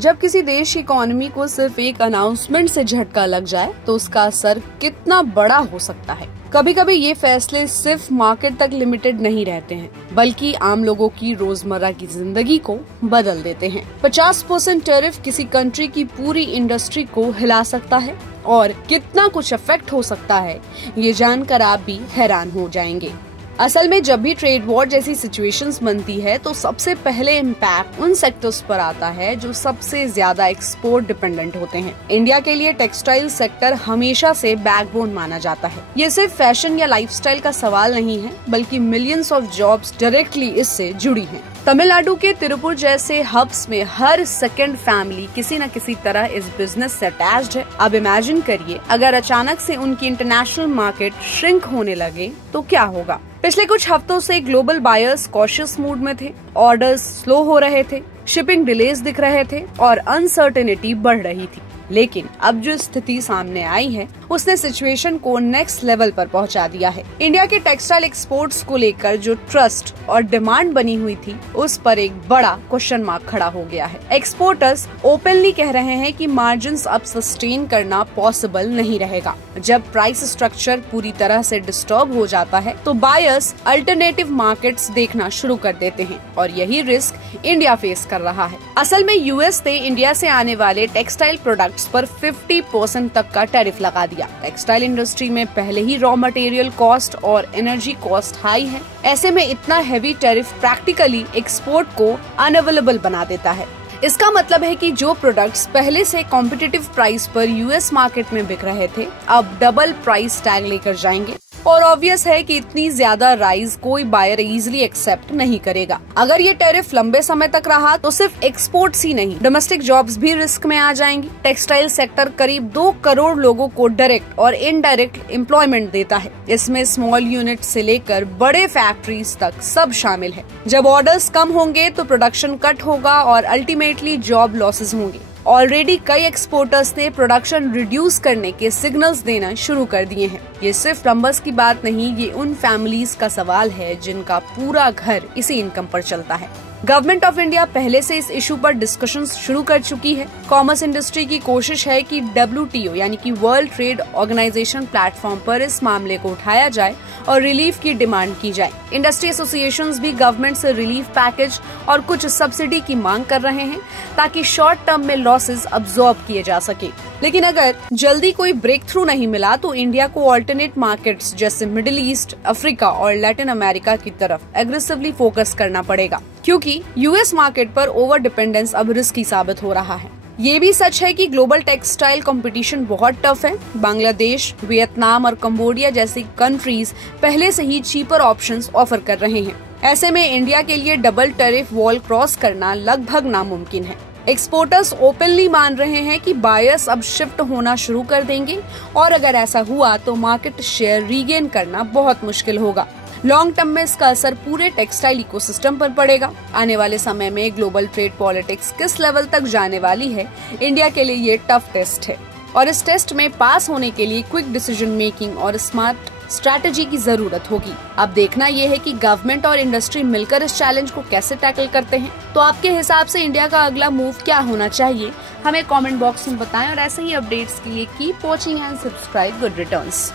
जब किसी देश की इकोनॉमी को सिर्फ एक अनाउंसमेंट से झटका लग जाए तो उसका असर कितना बड़ा हो सकता है। कभी कभी ये फैसले सिर्फ मार्केट तक लिमिटेड नहीं रहते हैं, बल्कि आम लोगों की रोजमर्रा की जिंदगी को बदल देते हैं। 50% टैरिफ किसी कंट्री की पूरी इंडस्ट्री को हिला सकता है और कितना कुछ इफेक्ट हो सकता है, ये जानकर आप भी हैरान हो जाएंगे। असल में जब भी ट्रेड वॉर जैसी सिचुएशंस बनती है तो सबसे पहले इम्पैक्ट उन सेक्टर्स पर आता है जो सबसे ज्यादा एक्सपोर्ट डिपेंडेंट होते हैं। इंडिया के लिए टेक्सटाइल सेक्टर हमेशा से बैकबोन माना जाता है। ये सिर्फ फैशन या लाइफस्टाइल का सवाल नहीं है, बल्कि मिलियंस ऑफ जॉब्स डायरेक्टली इससे जुड़ी हैं। तमिलनाडु के तिरुपुर जैसे हब्स में हर सेकंड फैमिली किसी न किसी तरह इस बिजनेस से अटैच्ड है। अब इमेजिन करिए अगर अचानक से उनकी इंटरनेशनल मार्केट श्रिंक होने लगे तो क्या होगा। पिछले कुछ हफ्तों से ग्लोबल बायर्स कॉशियस मूड में थे, ऑर्डर्स स्लो हो रहे थे, शिपिंग डिलेज दिख रहे थे और अनसर्टेनिटी बढ़ रही थी। लेकिन अब जो स्थिति सामने आई है उसने सिचुएशन को नेक्स्ट लेवल पर पहुंचा दिया है। इंडिया के टेक्सटाइल एक्सपोर्ट्स को लेकर जो ट्रस्ट और डिमांड बनी हुई थी उस पर एक बड़ा क्वेश्चन मार्क खड़ा हो गया है। एक्सपोर्टर्स ओपनली कह रहे हैं कि मार्जिन्स अब सस्टेन करना पॉसिबल नहीं रहेगा। जब प्राइस स्ट्रक्चर पूरी तरह से डिस्टर्ब हो जाता है तो बायर्स अल्टरनेटिव मार्केट्स देखना शुरू कर देते हैं और यही रिस्क इंडिया फेस कर रहा है। असल में यूएस ने इंडिया से आने वाले टेक्सटाइल प्रोडक्ट्स पर 50% तक का टैरिफ लगा दिया। टेक्सटाइल इंडस्ट्री में पहले ही रॉ मटेरियल कॉस्ट और एनर्जी कॉस्ट हाई है। ऐसे में इतना हैवी टैरिफ प्रैक्टिकली एक्सपोर्ट को अनअवेलेबल बना देता है। इसका मतलब है कि जो प्रोडक्ट्स पहले से कॉम्पिटिटिव प्राइस पर यूएस मार्केट में बिक रहे थे अब डबल प्राइस टैग लेकर जाएंगे और ऑब्वियस है कि इतनी ज्यादा राइज कोई बायर इजीली एक्सेप्ट नहीं करेगा। अगर ये टैरिफ लंबे समय तक रहा तो सिर्फ एक्सपोर्ट्स ही नहीं, डोमेस्टिक जॉब्स भी रिस्क में आ जाएंगी। टेक्सटाइल सेक्टर करीब 2 करोड़ लोगों को डायरेक्ट और इनडायरेक्ट एम्प्लॉयमेंट देता है। इसमें स्मॉल यूनिट से लेकर बड़े फैक्ट्रीज तक सब शामिल है। जब ऑर्डर्स कम होंगे तो प्रोडक्शन कट होगा और अल्टीमेटली जॉब लॉसेस होंगे। ऑलरेडी कई एक्सपोर्टर्स ने प्रोडक्शन रिड्यूस करने के सिग्नल्स देना शुरू कर दिए हैं। ये सिर्फ नंबर्स की बात नहीं, ये उन फैमिलीज का सवाल है जिनका पूरा घर इसी इनकम पर चलता है। गवर्नमेंट ऑफ इंडिया पहले से इस इशू पर डिस्कशंस शुरू कर चुकी है। कॉमर्स इंडस्ट्री की कोशिश है कि WTO यानी कि वर्ल्ड ट्रेड ऑर्गेनाइजेशन प्लेटफॉर्म पर इस मामले को उठाया जाए और रिलीफ की डिमांड की जाए। इंडस्ट्री एसोसिएशंस भी गवर्नमेंट से रिलीफ पैकेज और कुछ सब्सिडी की मांग कर रहे हैं ताकि शॉर्ट टर्म में लॉसेस अब्सॉर्ब किए जा सके। लेकिन अगर जल्दी कोई ब्रेक थ्रू नहीं मिला तो इंडिया को ऑल्टरनेट मार्केट्स जैसे मिडिल ईस्ट, अफ्रीका और लैटिन अमेरिका की तरफ एग्रेसिवली फोकस करना पड़ेगा, क्योंकि यूएस मार्केट पर ओवर डिपेंडेंस अब रिस्की साबित हो रहा है। ये भी सच है कि ग्लोबल टेक्सटाइल कंपटीशन बहुत टफ है। बांग्लादेश, वियतनाम और कंबोडिया जैसी कंट्रीज पहले से ही चीपर ऑप्शंस ऑफर कर रहे हैं। ऐसे में इंडिया के लिए डबल टैरिफ वॉल क्रॉस करना लगभग नामुमकिन है। एक्सपोर्टर्स ओपनली मान रहे हैं कि बायर्स अब शिफ्ट होना शुरू कर देंगे और अगर ऐसा हुआ तो मार्केट शेयर रीगेन करना बहुत मुश्किल होगा। लॉन्ग टर्म में इसका असर पूरे टेक्सटाइल इकोसिस्टम पर पड़ेगा। आने वाले समय में ग्लोबल ट्रेड पॉलिटिक्स किस लेवल तक जाने वाली है, इंडिया के लिए ये टफ टेस्ट है और इस टेस्ट में पास होने के लिए क्विक डिसीजन मेकिंग और स्मार्ट स्ट्रैटेजी की जरूरत होगी। अब देखना ये है कि गवर्नमेंट और इंडस्ट्री मिलकर इस चैलेंज को कैसे टैकल करते हैं। तो आपके हिसाब से इंडिया का अगला मूव क्या होना चाहिए, हमें कमेंट बॉक्स में बताएं और ऐसे ही अपडेट्स के लिए keep watching and subscribe good returns.